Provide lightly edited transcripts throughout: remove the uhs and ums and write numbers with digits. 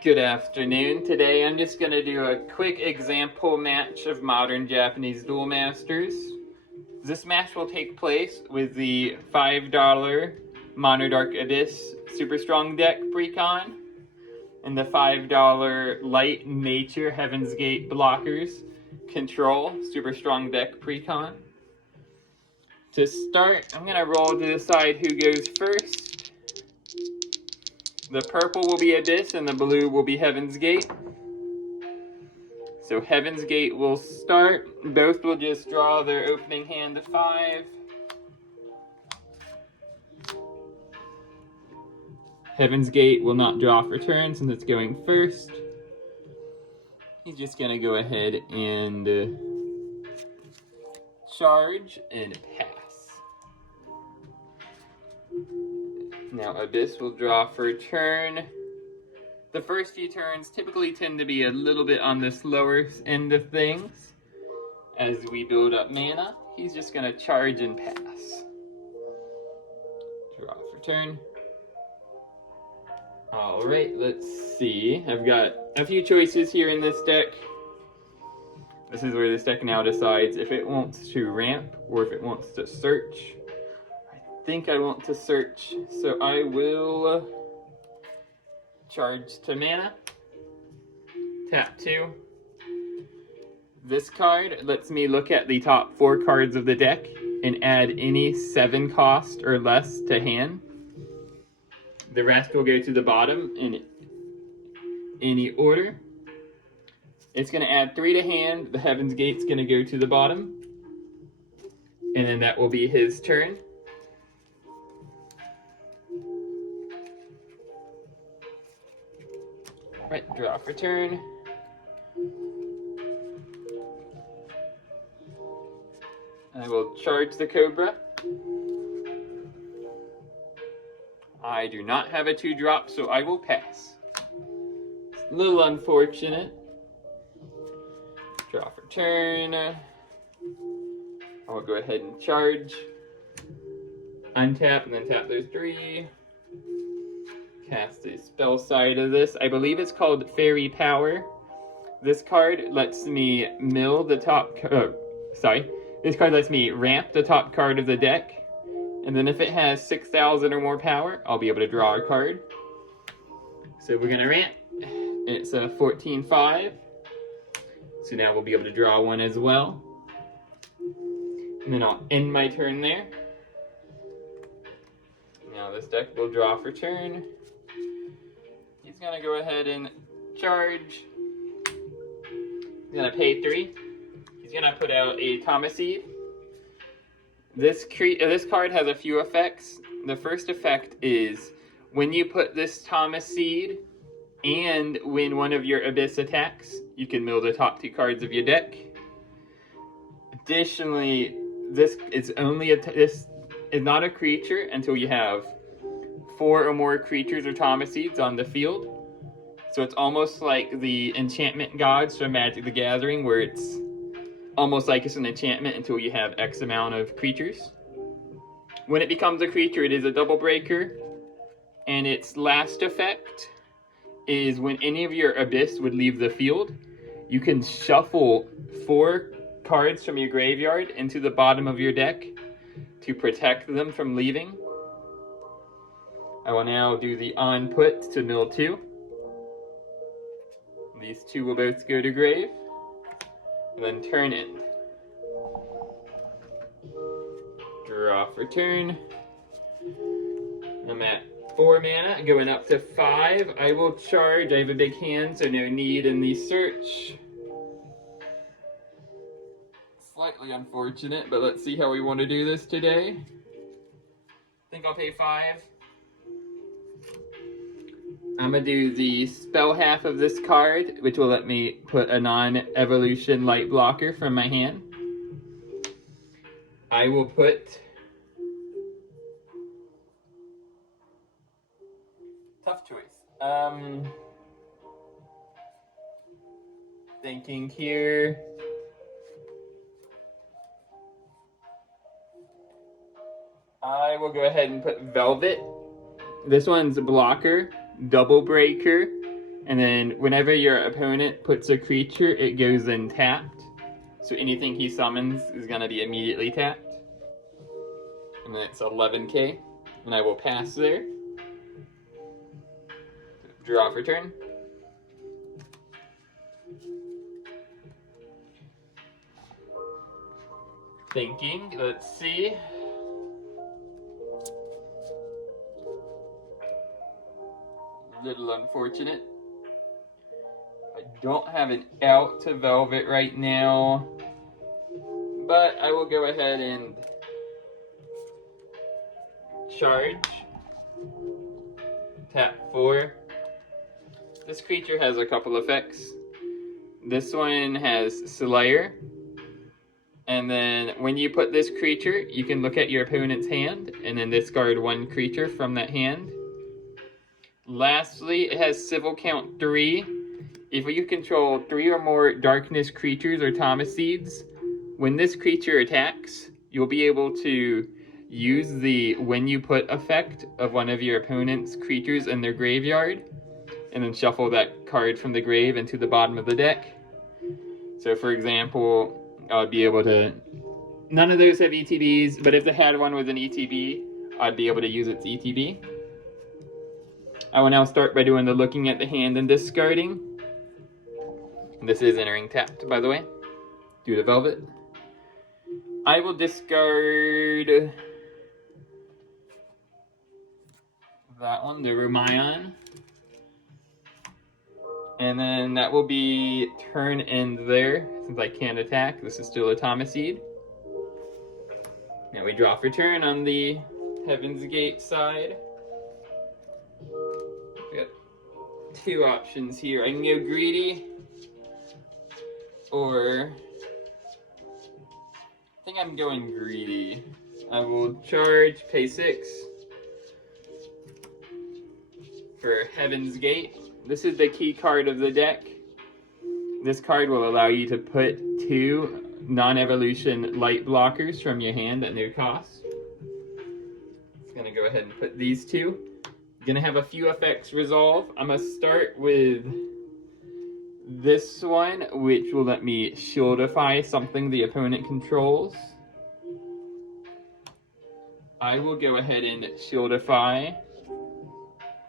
Good afternoon. Today I'm just going to do a quick example match of modern Japanese Duel Masters. This match will take place with the $5 Monodark Abyss Super Strong Deck Precon and the $5 Light Nature Heaven's Gate Blockers Control Super Strong Deck Precon. To start, I'm going to roll to decide who goes first. The purple will be Abyss and the blue will be Heaven's Gate. So Heaven's Gate will start. Both will just draw their opening hand to 5. Heaven's Gate will not draw for turn since it's going first. He's just going to go ahead and charge and pass. Now Abyss will draw for a turn. The first few turns typically tend to be a little bit on the slower end of things. As we build up mana, he's just going to charge and pass. Draw for turn. Alright, let's see. I've got a few choices here in this deck. This is where this deck now decides if it wants to ramp or if it wants to search. I think I want to search, so I will charge to mana. Tap 2. This card lets me look at the top 4 cards of the deck and add any 7 cost or less to hand. The rest will go to the bottom in any order. It's going to add 3 to hand. The Heaven's Gate's going to go to the bottom. And then that will be his turn. Right, draw for turn. I will charge the Cobra. I do not have a 2-drop, so I will pass. A little unfortunate. Draw for turn. I will go ahead and charge. Untap and then tap those 3. Cast the spell side of this. I believe it's called Fairy Power. This card lets me mill the top... This card lets me ramp the top card of the deck. And then if it has 6,000 or more power, I'll be able to draw a card. So we're going to ramp. It's a 14-5. So now we'll be able to draw one as well. And then I'll end my turn there. Now this deck will draw for turn. He's going to go ahead and charge. He's going to pay 3. He's going to put out a Thomaseed. This card has a few effects. The first effect is when you put this Thomaseed and when one of your Abyss attacks, you can mill the top 2 cards of your deck. Additionally, this is not a creature until you have 4 or more creatures or Thomaseeds on the field. So it's almost like the enchantment gods from Magic the Gathering, where it's almost like it's an enchantment until you have X amount of creatures. When it becomes a creature, it is a double breaker. And its last effect is when any of your Abyss would leave the field, you can shuffle 4 cards from your graveyard into the bottom of your deck to protect them from leaving. I will now do the on put to mill 2. These 2 will both go to grave. And then turn end. Draw for turn. I'm at 4 mana, going up to 5. I will charge. I have a big hand, so no need in the search. Slightly unfortunate, but let's see how we want to do this today. I think I'll pay 5. I'm going to do the spell half of this card, which will let me put a non-evolution light blocker from my hand. I will put... Tough choice. Thinking here... I will go ahead and put Velvet. This one's a blocker, double breaker, And then whenever your opponent puts a creature, it goes in tapped. So anything he summons is going to be immediately tapped. And then it's 11k. And I will pass there. Draw for turn. Thinking, let's see. A little unfortunate. I don't have an out to Velvet right now, but I will go ahead and charge. Tap 4. This creature has a couple effects. This one has Slayer. And then when you put this creature, you can look at your opponent's hand and then discard one creature from that hand. Lastly, it has Civil Count 3. If you control 3 or more darkness creatures or Thomaseeds, when this creature attacks, you'll be able to use the when you put effect of one of your opponent's creatures in their graveyard, and then shuffle that card from the grave into the bottom of the deck. So for example, I would be able to, none of those have ETBs, but if they had one with an ETB, I'd be able to use its ETB. I will now start by doing the looking at the hand and discarding. This is entering tapped, by the way, due to Velvet. I will discard that one, the Rumayon. And then that will be turn end there, since I can't attack. This is still a Thomaseed. Now we draw for turn on the Heaven's Gate side. We got 2 options here. I can go greedy, or I think I'm going greedy. I will charge, pay 6 for Heaven's Gate. This is the key card of the deck. This card will allow you to put 2 non-evolution light blockers from your hand at no cost. Just gonna go ahead and put these 2. Gonna have a few effects resolve. I'm gonna start with this one, which will let me shieldify something the opponent controls. I will go ahead and shieldify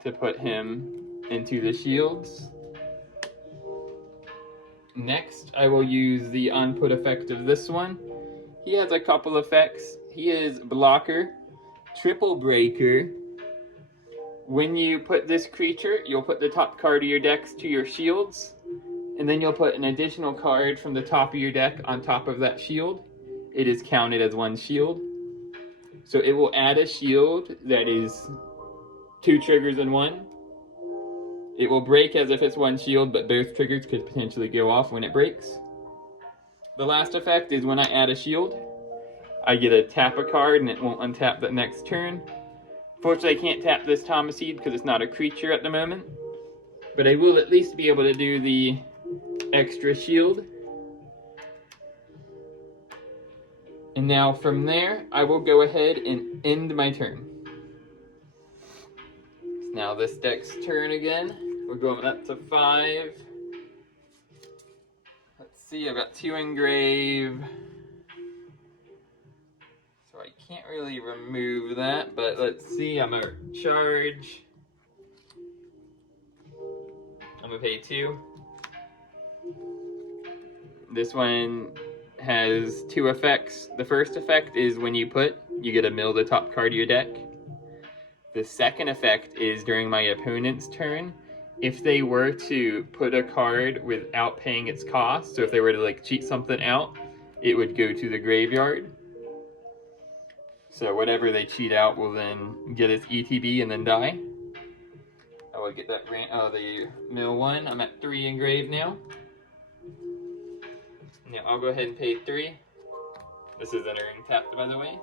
to put him into the shields. Next, I will use the unput effect of this one. He has a couple effects. He is blocker, triple breaker. When you put this creature, you'll put the top card of your decks to your shields, and then you'll put an additional card from the top of your deck on top of that shield. It is counted as 1 shield. So it will add a shield that is 2 triggers in 1. It will break as if it's 1 shield, but both triggers could potentially go off when it breaks. The last effect is when I add a shield, I get to tap a card and it won't untap the next turn. Fortunately, I can't tap this Thomaseed because it's not a creature at the moment, but I will at least be able to do the extra shield. And now from there, I will go ahead and end my turn. It's now this deck's turn again. We're going up to 5. Let's see, I've got 2 engrave. So I can't really remove that, but let's see, I'm gonna charge. I'm gonna pay 2. This one has 2 effects. The first effect is when you get to mill the top card of your deck. The second effect is during my opponent's turn. If they were to put a card without paying its cost, so if they were to like cheat something out, it would go to the graveyard. So whatever they cheat out will then get its ETB and then die. I will get that the mill one. I'm at 3 engrave now. Now I'll go ahead and pay 3. This is entering tapped, by the way.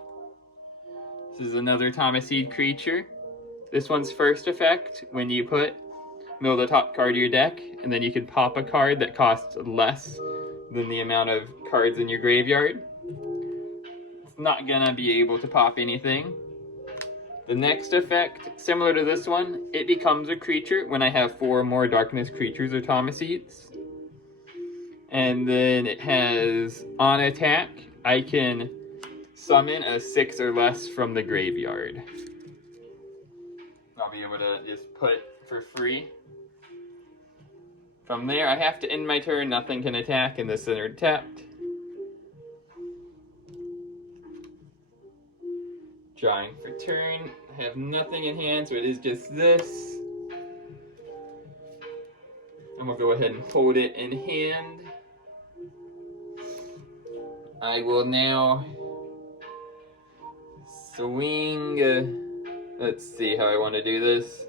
This is another Thomaseed creature. This one's first effect, when you mill the top card of your deck, and then you can pop a card that costs less than the amount of cards in your graveyard. It's not gonna be able to pop anything. The next effect, similar to this one, it becomes a creature when I have 4 or more darkness creatures or Thaumacetes. And then it has, on attack, I can summon a 6 or less from the graveyard. I'll be able to just put for free. From there, I have to end my turn, nothing can attack, and the center tapped. Drawing for turn, I have nothing in hand, so it is just this. And we'll go ahead and hold it in hand. I will now swing. Let's see how I want to do this. This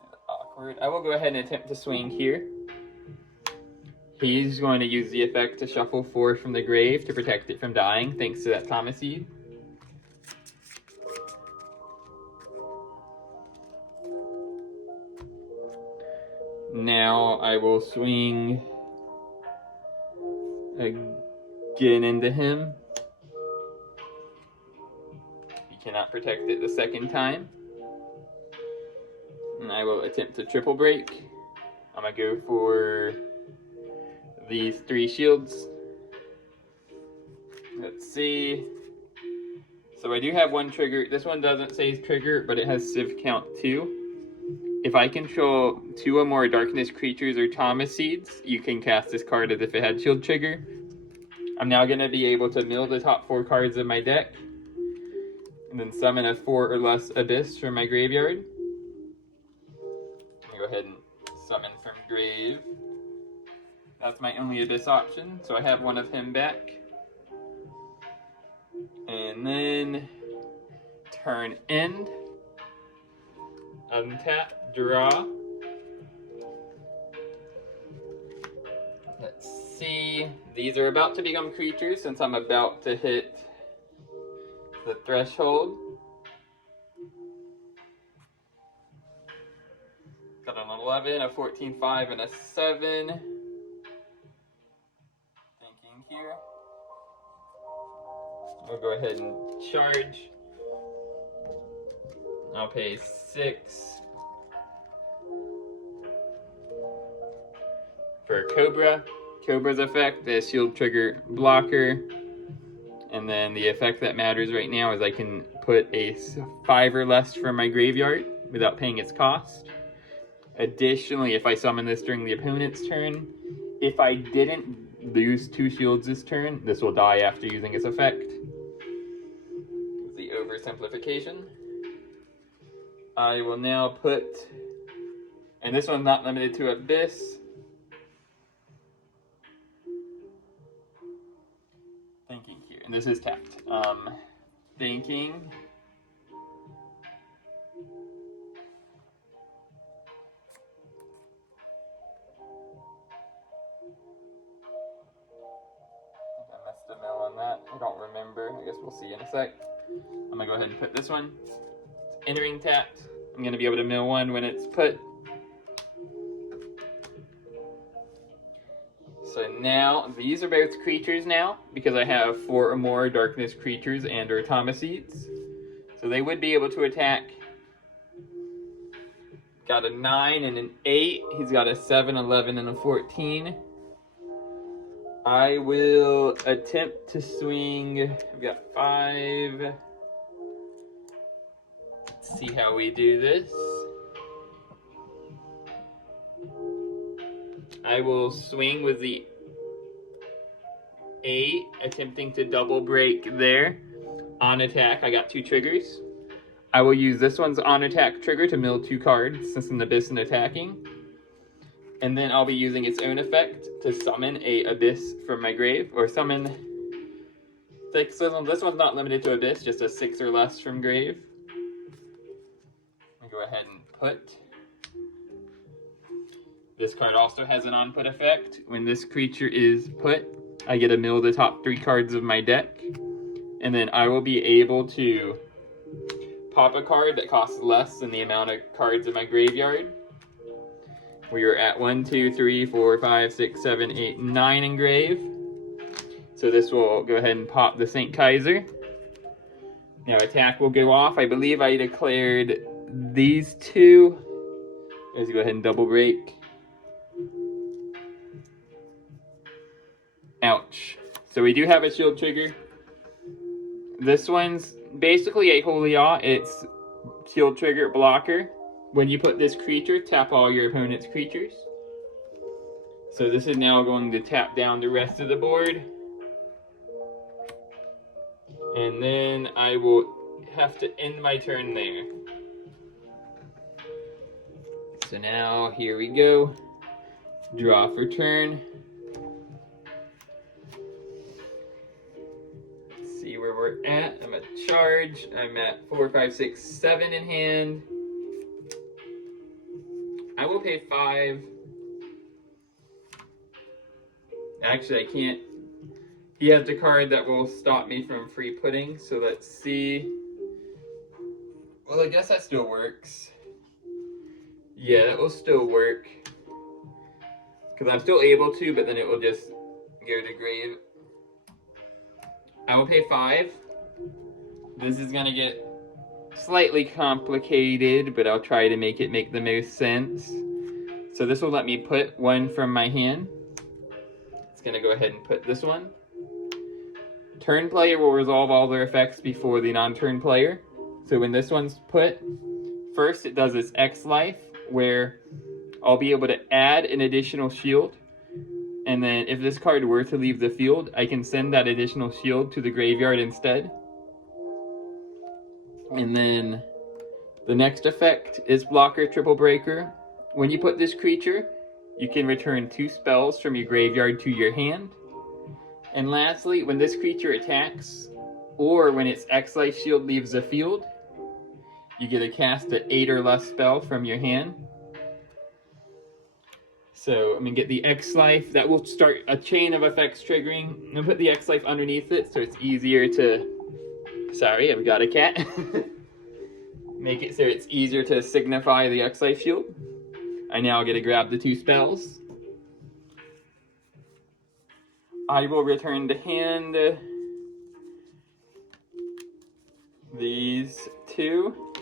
is awkward. I will go ahead and attempt to swing here. He's going to use the effect to shuffle 4 from the grave to protect it from dying, thanks to that Thaumaceid. Now I will swing again into him. He cannot protect it the second time. And I will attempt to triple break. I'm going to go for these 3 shields. Let's see. So I do have 1 trigger. This one doesn't say trigger, but it has Civ count 2. If I control 2 or more darkness creatures or Thaumaceeds, you can cast this card as if it had shield trigger. I'm now going to be able to mill the top 4 cards of my deck, and then summon a 4 or less Abyss from my graveyard. Go ahead and summon from grave. That's my only Abyss option, so I have one of him back. And then turn end, untap, draw. Let's see. These are about to become creatures since I'm about to hit the threshold. Got an 11, a 14, 5, and a 7. Thinking here. We'll go ahead and charge. I'll pay 6 for Cobra. Cobra's effect, the shield trigger blocker. And then the effect that matters right now is I can put a 5 or less from my graveyard without paying its cost. Additionally, if I summon this during the opponent's turn, if I didn't lose 2 shields this turn, this will die after using its effect. The oversimplification. I will now put, and this one's not limited to Abyss. Thinking here, and this is tapped. Thinking. I mill on that. I don't remember. I guess we'll see in a sec. I'm gonna go ahead and put this one. It's entering tapped. I'm gonna be able to mill 1 when it's put. So now these are both creatures now because I have 4 or more darkness creatures and or Thaumaceeds. So they would be able to attack. Got a 9 and an 8. He's got a 7, 11, and a 14. I will attempt to swing. I've got 5. Let's see how we do this. I will swing with the 8, attempting to double break there. On attack, I got 2 triggers. I will use this one's on attack trigger to mill 2 cards since an Abyss and attacking. And then I'll be using its own effect to summon a Abyss from my grave, or summon 6. This one's not limited to Abyss, just a 6 or less from grave. I'll go ahead and put. This card also has an on-put effect. When this creature is put, I get to mill the top 3 cards of my deck. And then I will be able to pop a card that costs less than the amount of cards in my graveyard. We are at 1, 2, 3, 4, 5, 6, 7, 8, 9 in grave. So this will go ahead and pop the St. Kaiser. Now attack will go off. I believe I declared these two. Let's go ahead and double break. Ouch. So we do have a shield trigger. This one's basically a holy awe. It's shield trigger blocker. When you put this creature, tap all your opponent's creatures. So this is now going to tap down the rest of the board. And then I will have to end my turn there. So now, here we go. Draw for turn. Let's see where we're at. I'm at charge. I'm at 4, 5, 6, 7 in hand. I will pay 5. Actually, I can't. He has a card that will stop me from free putting, so let's see. Well, I guess that still works. Yeah, that will still work. Because I'm still able to, but then it will just go to grave. I will pay 5. This is going to get slightly complicated, but I'll try to make it make the most sense. So this will let me put one from my hand. It's going to go ahead and put this one. Turn player will resolve all their effects before the non-turn player. So when this one's put, first it does this X life, where I'll be able to add an additional shield. And then if this card were to leave the field, I can send that additional shield to the graveyard instead. And then the next effect is blocker triple breaker. When you put this creature, you can return 2 spells from your graveyard to your hand. And lastly, when this creature attacks, or when its X-Life shield leaves the field, you get to cast an 8 or less spell from your hand. So I'm going to get the X-Life. That will start a chain of effects triggering. I'm going to put the X-Life underneath it so it's easier to... Sorry, I've got a cat. Make it so it's easier to signify the X-Life shield. I now get to grab the 2 spells. I will return to hand these 2.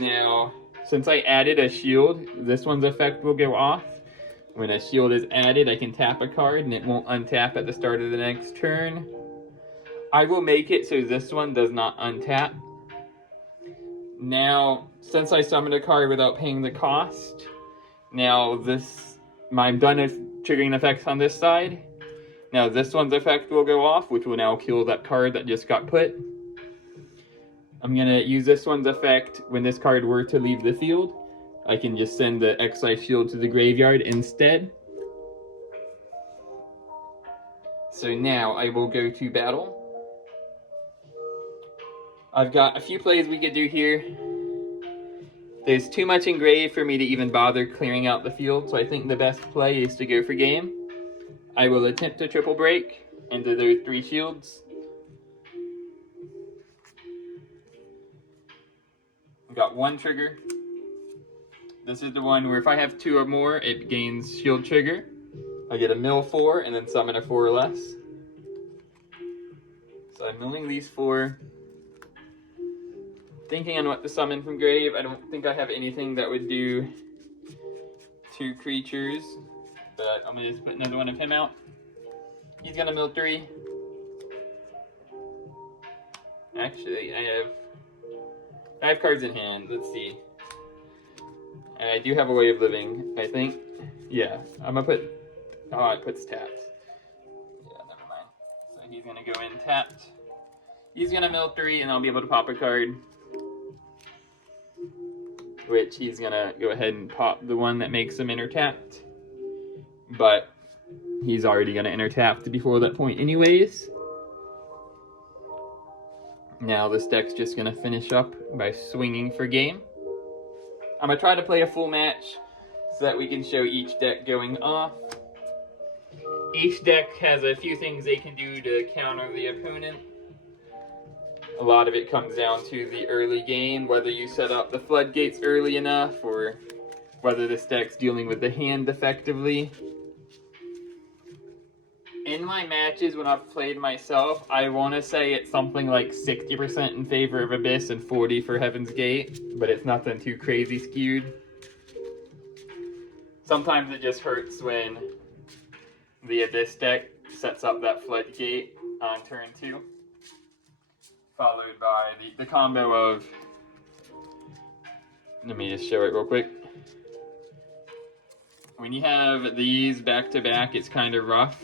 Now, since I added a shield, this one's effect will go off. When a shield is added, I can tap a card and it won't untap at the start of the next turn. I will make it so this one does not untap. Now, since I summoned a card without paying the cost, now I'm done with triggering effects on this side. Now this one's effect will go off, which will now kill that card that just got put. I'm going to use this one's effect when this card were to leave the field. I can just send the X-Life shield to the graveyard instead. So now I will go to battle. I've got a few plays we could do here. There's too much engraved for me to even bother clearing out the field, so I think the best play is to go for game. I will attempt to triple break into those 3 shields. I've got 1 trigger. This is the one where if I have 2 or more, it gains shield trigger. I get a mill 4 and then summon a 4 or less. So I'm milling these 4. Thinking on what to summon from grave. I don't think I have anything that would do 2 creatures, but I'm going to just put another one of him out. He's going to mill 3. Actually, I have cards in hand. Let's see. And I do have a way of living, I think. Yeah, I'm going to put... Oh, it puts tapped. Yeah, never mind. So he's going to go in tapped. He's going to mill 3, and I'll be able to pop a card. Which he's going to go ahead and pop the one that makes him enter tapped. But he's already going to enter tapped before that point anyways. Now this deck's just going to finish up by swinging for game. I'm going to try to play a full match so that we can show each deck going off. Each deck has a few things they can do to counter the opponent. A lot of it comes down to the early game, whether you set up the floodgates early enough or whether this deck's dealing with the hand effectively. In my matches when I've played myself, I want to say it's something like 60% in favor of Abyss and 40 for Heaven's Gate, but it's nothing too crazy skewed. Sometimes it just hurts when the Abyss deck sets up that Floodgate on turn 2, followed by the combo of, let me just show it real quick. When you have these back to back, it's kind of rough,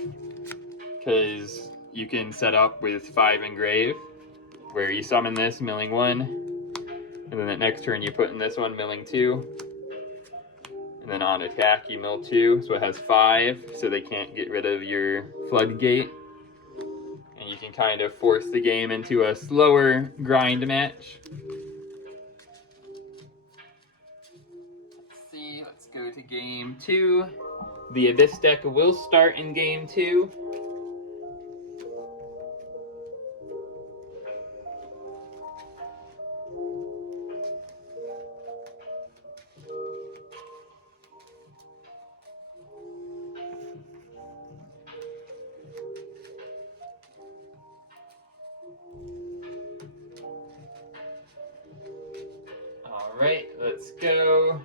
because you can set up with 5 Engrave, where you summon this, milling 1, and then the next turn you put in this one, milling 2, and then on attack you mill 2, so it has 5, so they can't get rid of your Floodgate, and you can kind of force the game into a slower grind match. Let's see, let's go to game 2. The Abyss deck will start in game 2. Alright, let's go.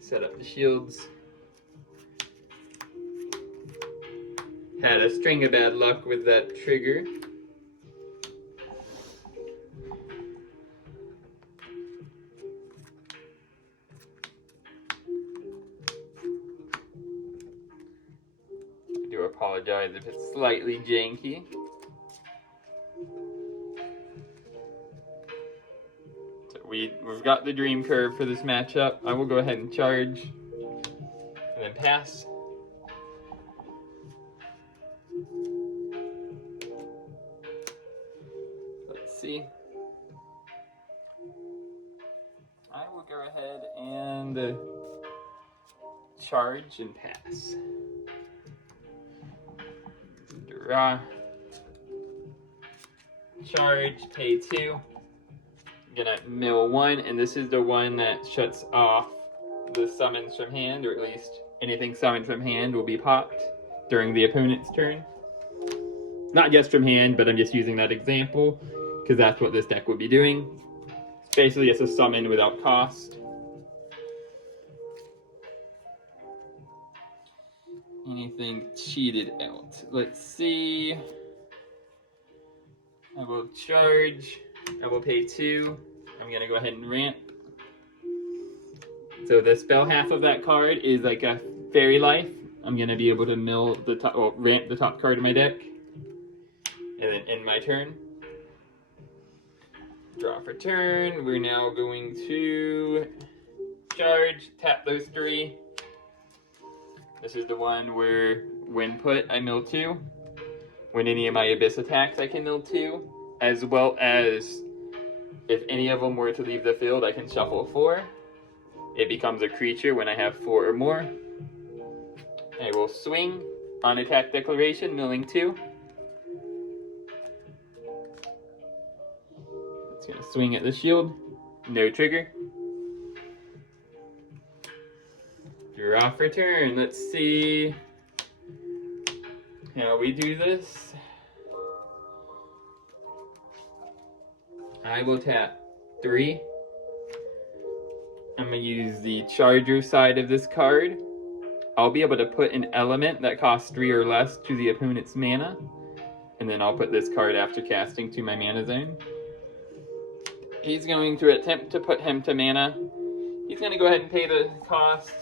Set up the shields. Had a string of bad luck with that trigger. I do apologize if it's slightly janky. We've got the Dream Curve for this matchup. I will go ahead and charge and then pass. Let's see. I will go ahead and charge and pass. Draw. Charge, pay 2. Gonna mill 1, and this is the one that shuts off the summons from hand, or at least anything summoned from hand will be popped during the opponent's turn. Not just from hand, but I'm just using that example because that's what this deck would be doing. It's basically just a summon without cost. Anything cheated out? Let's see. I will charge. I will pay 2. I'm gonna go ahead and ramp. So the spell half of that card is like a Fairy Life. I'm gonna be able to mill the top, well, ramp the top card of my deck, and then end my turn. Draw for turn. We're now going to charge, tap those 3. This is the one where when put, I mill 2. When any of my Abyss attacks, I can mill 2. As well as if any of them were to leave the field, I can shuffle 4. It becomes a creature when I have 4 or more. I will swing on attack declaration, milling 2. It's going to swing at the shield. No trigger. Draw for turn. Let's see how we do this. I will tap 3. I'm going to use the charger side of this card. I'll be able to put an element that costs 3 or less to the opponent's mana. And then I'll put this card after casting to my mana zone. He's going to attempt to put him to mana. He's going to go ahead and pay the cost.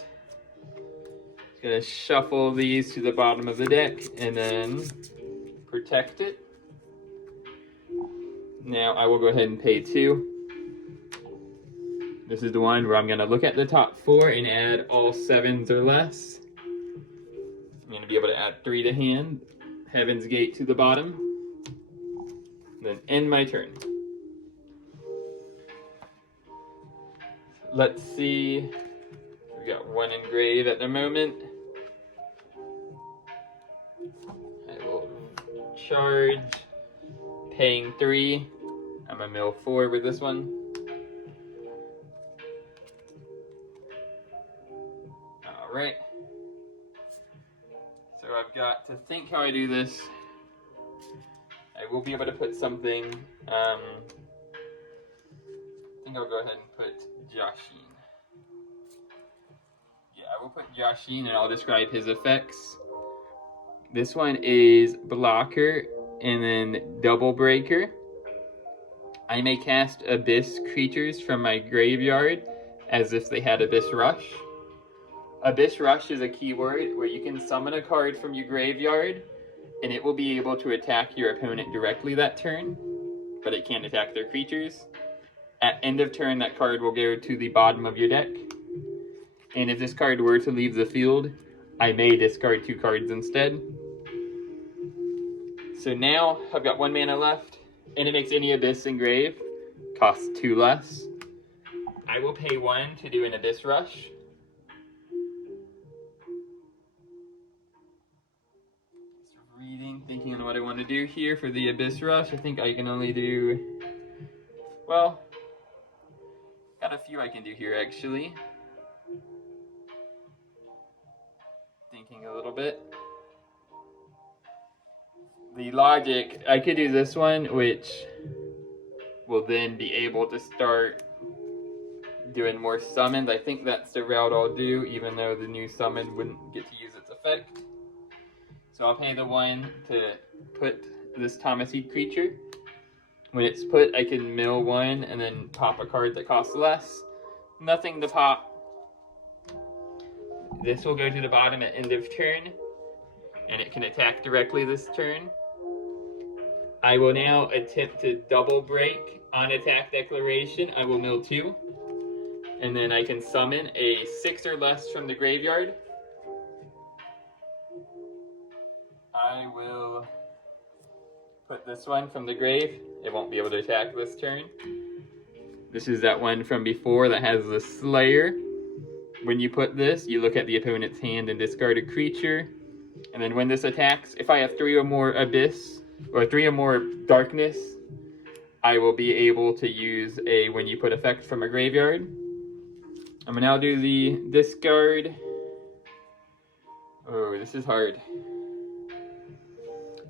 He's going to shuffle these to the bottom of the deck and then protect it. Now I will go ahead and pay 2. This is the one where I'm going to look at the top 4 and add all 7s or less. I'm going to be able to add 3 to hand, Heaven's Gate to the bottom, then end my turn. Let's see, we got 1 engrave at the moment. I will charge, paying 3. I'm going to mill 4 with this one. got to think how I do this. I will be able to put something, I think I'll go ahead and put Joshin. Yeah, I will put Joshin and I'll describe his effects. This one is Blocker and then Double Breaker. I may cast Abyss creatures from my graveyard as if they had Abyss Rush. Abyss Rush is a keyword where you can summon a card from your graveyard and it will be able to attack your opponent directly that turn, but it can't attack their creatures. At end of turn, that card will go to the bottom of your deck. And if this card were to leave the field, I may discard 2 cards instead. So now I've got 1 mana left, and it makes any Abyss engrave cost 2 less. I will pay 1 to do an Abyss Rush. Just reading, thinking on what I want to do here for the Abyss Rush. I think I can only do, well, got a few I can do here actually. Thinking a little bit. The logic, I could do this one, which will then be able to start doing more summons. I think that's the route I'll do, even though the new summon wouldn't get to use its effect. So I'll pay the 1 to put this Thomaside creature. When it's put, I can mill 1 and then pop a card that costs less. Nothing to pop. This will go to the bottom at end of turn, and it can attack directly this turn. I will now attempt to double break on attack declaration. I will mill 2, and then I can summon a 6 or less from the graveyard. I will put this one from the grave. It won't be able to attack this turn. This is that one from before that has the Slayer. When you put this, you look at the opponent's hand and discard a creature. And then when this attacks, if I have 3 or more Abyss, or 3 or more Darkness, I will be able to use a when you put effect from a graveyard. I'm gonna now do the discard. Oh, this is hard.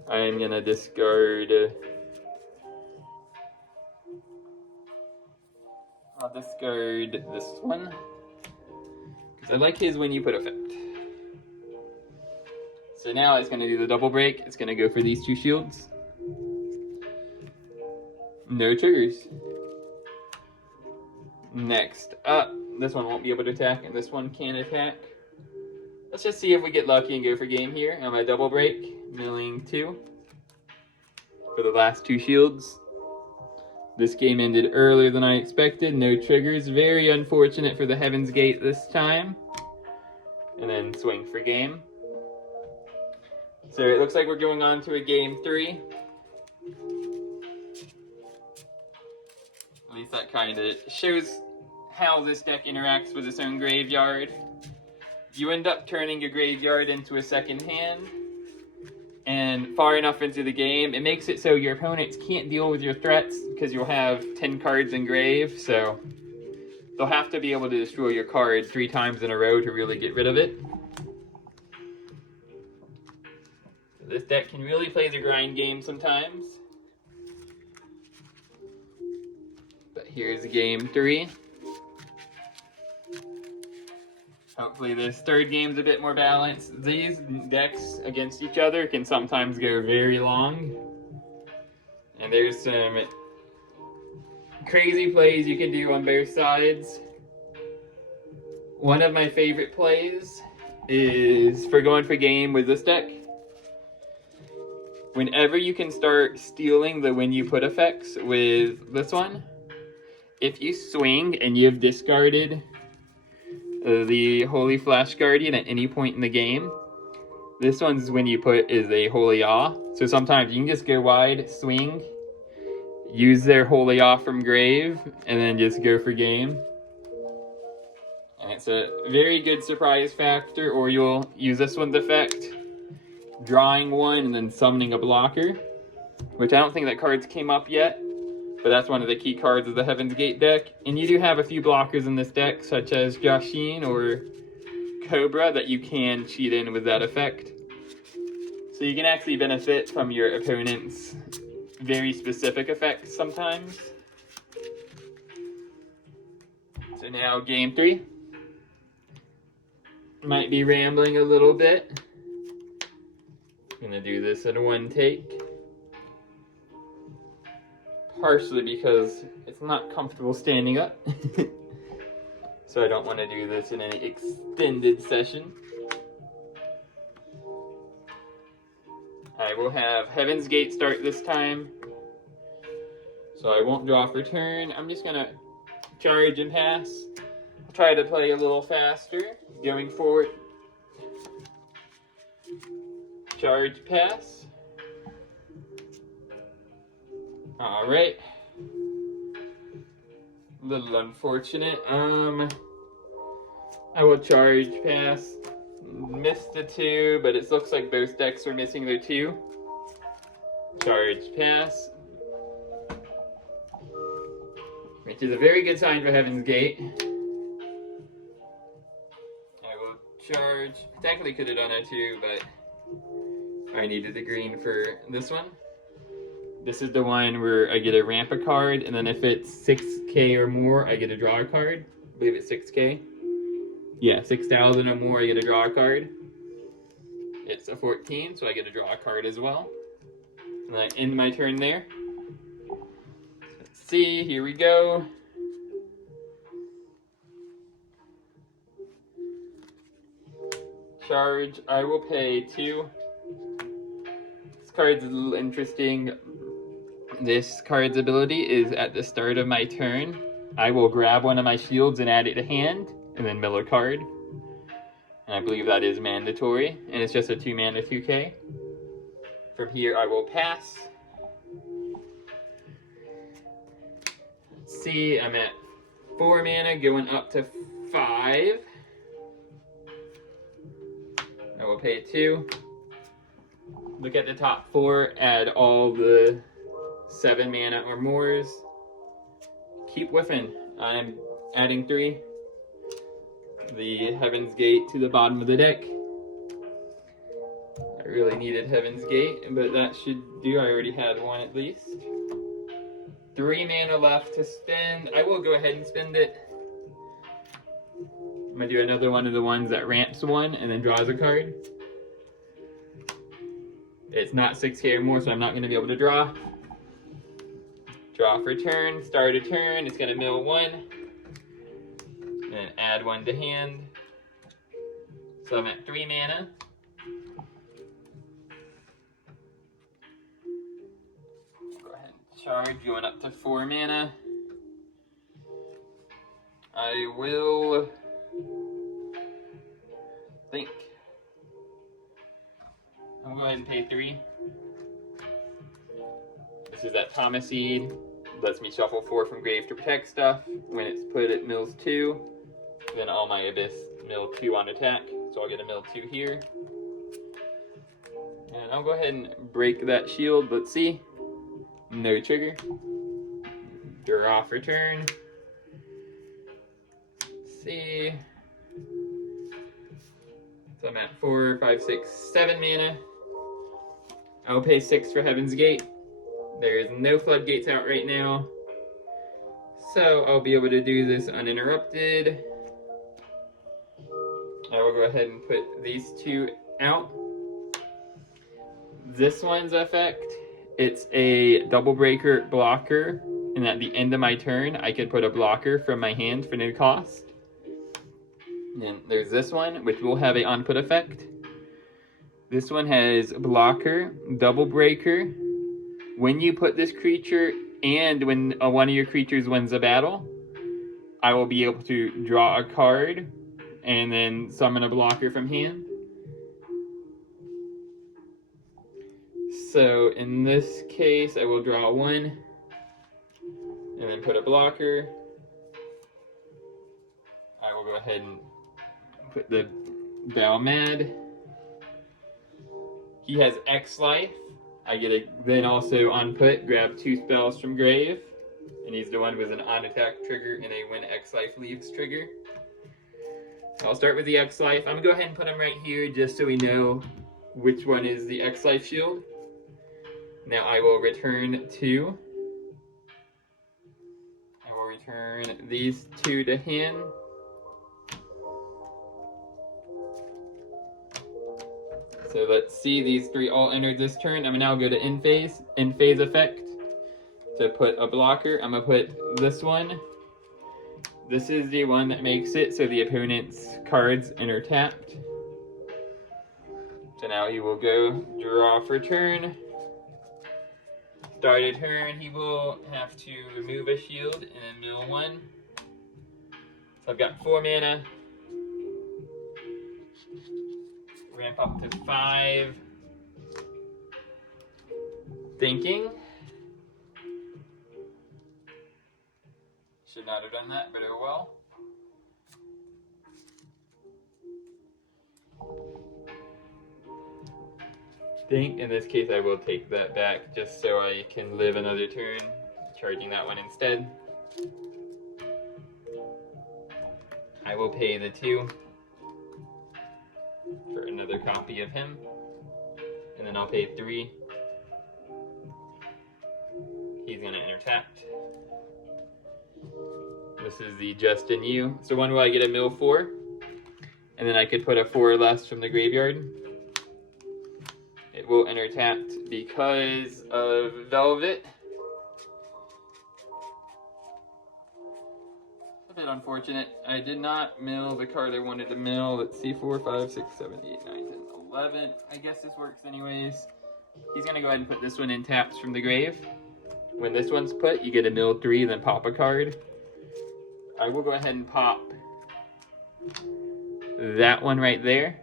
I'm gonna discard. I'll discard this one. Because I like his when you put effect. So now it's going to do the double break. It's going to go for these 2 shields. No triggers. Next up, this one won't be able to attack, and this one can attack. Let's just see if we get lucky and go for game here. I'm going to double break, milling 2 for the last 2 shields. This game ended earlier than I expected. No triggers. Very unfortunate for the Heaven's Gate this time. And then swing for game. So it looks like we're going on to a game 3. At least that kind of shows how this deck interacts with its own graveyard. You end up turning your graveyard into a second hand. And far enough into the game, it makes it so your opponents can't deal with your threats because you'll have 10 cards in grave, so they'll have to be able to destroy your card 3 times in a row to really get rid of it. This deck can really play the grind game sometimes. But here's game 3. Hopefully this third game's a bit more balanced. These decks against each other can sometimes go very long. And there's some crazy plays you can do on both sides. One of my favorite plays is for going for game with this deck. Whenever you can start stealing the when you put effects with this one, if you swing and you've discarded the Holy Flash Guardian at any point in the game, this one's when you put is a Holy Awe. So sometimes you can just go wide, swing, use their Holy Awe from grave, and then just go for game. And it's a very good surprise factor, or you'll use this one's effect, drawing 1 and then summoning a blocker, which I don't think that cards came up yet. But that's one of the key cards of the Heaven's Gate deck. And you do have a few blockers in this deck, such as Joshin or Cobra, that you can cheat in with that effect. So you can actually benefit from your opponent's very specific effects sometimes. So now game 3. Might be rambling a little bit. I'm gonna do this in one take. Partially because it's not comfortable standing up. So I don't want to do this in any extended session. I will have Heaven's Gate start this time. So I won't draw for turn. I'm just gonna charge and pass. I'll try to play a little faster going forward. Charge, pass. All right. A little unfortunate. I will charge, pass. Missed the 2, but it looks like both decks are missing their 2. Charge, pass. Which is a very good sign for Heaven's Gate. I will charge. Technically could have done a 2, but I needed the green for this one. This is the one where I get a ramp a card, and then if it's 6k or more, I get to draw a card. I believe it's 6k. Yeah, 6,000 or more, I get to draw a card. It's a 14, so I get to draw a card as well. And I end my turn there. Let's see, here we go. Charge, I will pay 2. This card's a little interesting. This card's ability is at the start of my turn, I will grab one of my shields and add it to hand, and then mill a card. And I believe that is mandatory, and it's just a 2 mana 2k. From here I will pass. Let's see, I'm at 4 mana going up to 5. I will pay 2. Look at the top 4, add all the 7 mana or mores. Keep whiffing. I'm adding 3. The Heaven's Gate to the bottom of the deck. I really needed Heaven's Gate, but that should do. I already had 1 at least. 3 mana left to spend. I will go ahead and spend it. I'm gonna do another one of the ones that ramps 1 and then draws a card. It's not 6k or more, so I'm not gonna be able to draw. Draw for turn, start a turn, it's gonna mill 1, and add 1 to hand. So I'm at 3 mana. Go ahead and charge, going up to 4 mana. I will think. I'll go ahead and pay 3. This is that Thomas Seed. Lets me shuffle 4 from grave to protect stuff. When it's put, it mills 2. Then all my Abyss mill 2 on attack. So I'll get a mill 2 here. And I'll go ahead and break that shield. Let's see. No trigger. Draw for turn. Let's see. So I'm at 4, 5, 6, 7 mana. I'll pay 6 for Heaven's Gate. There is no floodgates out right now, so I'll be able to do this uninterrupted. I will go ahead and put these 2 out. This one's effect, it's a double breaker blocker, and at the end of my turn, I can put a blocker from my hand for no cost. And there's this one, which will have a on-put effect. This one has blocker, double breaker. When you put this creature and when one of your creatures wins a battle, I will be able to draw a card and then summon a blocker from hand. So in this case, I will draw 1 and then put a blocker. I will go ahead and put the Balmad. He has X life. I get a then also on put, grab 2 spells from grave, and he's the one with an on attack trigger and a when X life leaves trigger. So I'll start with the X life. I'm gonna go ahead and put him right here just so we know which one is the X-Life shield. Now I will return 2. I will return these 2 to hand. So let's see, these 3 all entered this turn. I'm gonna now go to end phase effect to put a blocker. I'm gonna put this one. This is the one that makes it so the opponent's cards enter tapped. So now he will go draw for turn. Start a turn, he will have to remove a shield and then mill 1. So I've got 4 mana. Ramp up to 5. Thinking. Should not have done that, but oh well. Think in this case I will take that back just so I can live another turn, charging that one instead. I will pay the 2 for another copy of him, and then I'll pay 3. He's gonna enter tapped. This is the Justin U. So when will I get a mill 4? And then I could put a 4 less from the graveyard. It will enter tapped because of Velvet. A bit unfortunate. I did not mill the card I wanted to mill. Let's see, 4, 5, 6, 7, 8, 9, 10, 11. I guess this works anyways. He's gonna go ahead and put this one in taps from the grave. When this one's put, you get a mill 3, then pop a card. I will go ahead and pop that one right there.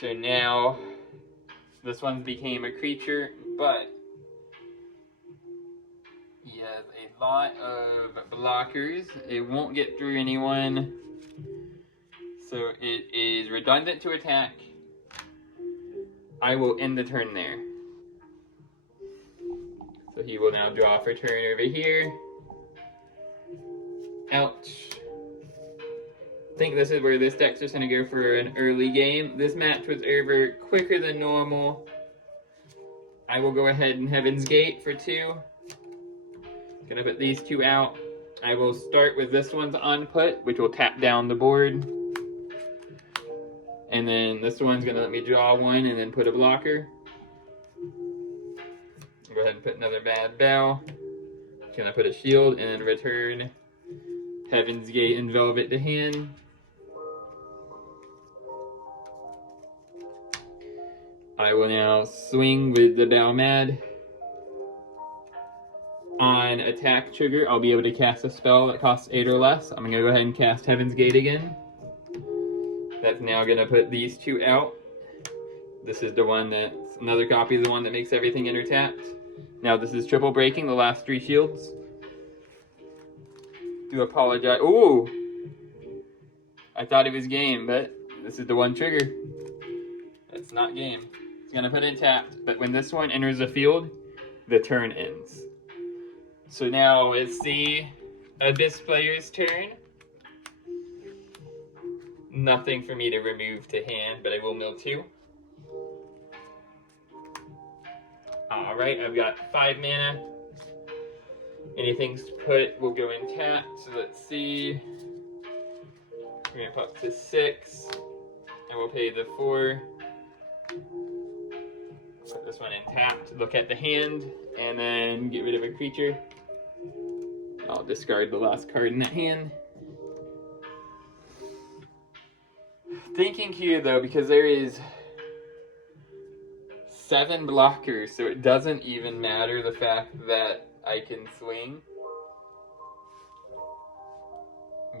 So now this one became a creature, but he has a lot of blockers. It won't get through anyone. So it is redundant to attack. I will end the turn there. So he will now draw for turn over here. Ouch. I think this is where this deck's just going to go for an early game. This match was over quicker than normal. I will go ahead and Heaven's Gate for 2. Gonna put these 2 out. I will start with this one's on put, which will tap down the board. And then this one's gonna let me draw 1 and then put a blocker. Go ahead and put another Bad Bell. Gonna put a shield and then return Heaven's Gate and Velvet to hand. I will now swing with the Balmad. On attack trigger, I'll be able to cast a spell that costs 8 or less. I'm gonna go ahead and cast Heaven's Gate again. That's now gonna put these 2 out. This is the one that's another copy of the one that makes everything enter tapped. Now this is triple breaking the last 3 shields. Do apologize. Ooh! I thought it was game, but this is the one trigger. It's not game. It's gonna put it tapped, but when this one enters the field, the turn ends. So now it's the Abyss player's turn. Nothing for me to remove to hand, but I will mill 2. Alright, I've got 5 mana. Anything's put will go in tap, so let's see. Ramp up to 6. I will pay the 4. Put this one in tapped, look at the hand, and then get rid of a creature. I'll discard the last card in that hand. Thinking here though, because there is 7 blockers, so it doesn't even matter the fact that I can swing.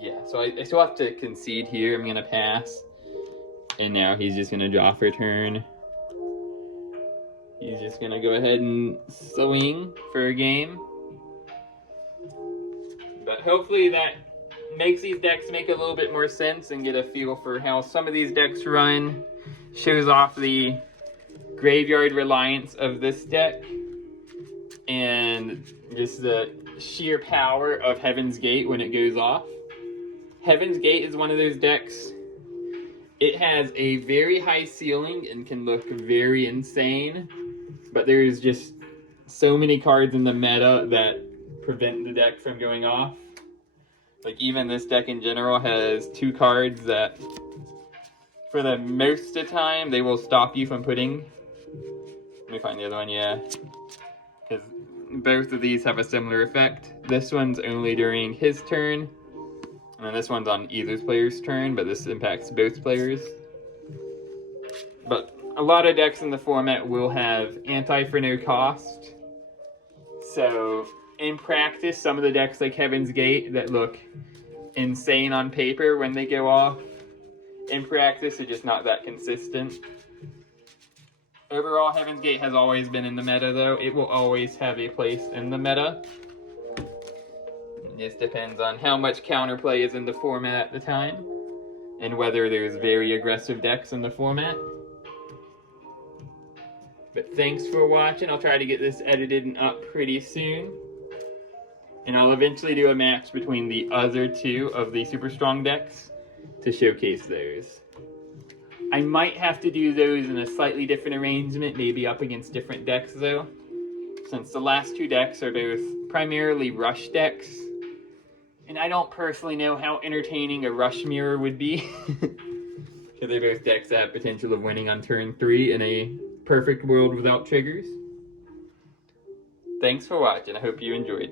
Yeah, so I still have to concede here. I'm gonna pass. And now he's just gonna draw for turn. He's just gonna go ahead and swing for a game. But hopefully that makes these decks make a little bit more sense and get a feel for how some of these decks run. Shows off the graveyard reliance of this deck and just the sheer power of Heaven's Gate when it goes off. Heaven's Gate is one of those decks It has a very high ceiling and can look very insane, but there's just so many cards in the meta that prevent the deck from going off. Like, even this deck in general has 2 cards that, for the most of the time, they will stop you from putting. Let me find the other one, yeah. Because both of these have a similar effect. This one's only during his turn, and then this one's on either player's turn, but this impacts both players. But a lot of decks in the format will have anti for no cost. So in practice, some of the decks like Heaven's Gate that look insane on paper when they go off, in practice are just not that consistent. Overall, Heaven's Gate has always been in the meta, though. It will always have a place in the meta. It just depends on how much counterplay is in the format at the time, and whether there's very aggressive decks in the format. But thanks for watching. I'll try to get this edited and up pretty soon. And I'll eventually do a match between the other 2 of the super strong decks to showcase those. I might have to do those in a slightly different arrangement, maybe up against different decks though, since the last 2 decks are both primarily rush decks. And I don't personally know how entertaining a rush mirror would be. Because they're both decks that have potential of winning on turn 3 in a perfect world without triggers. Thanks for watching. I hope you enjoyed.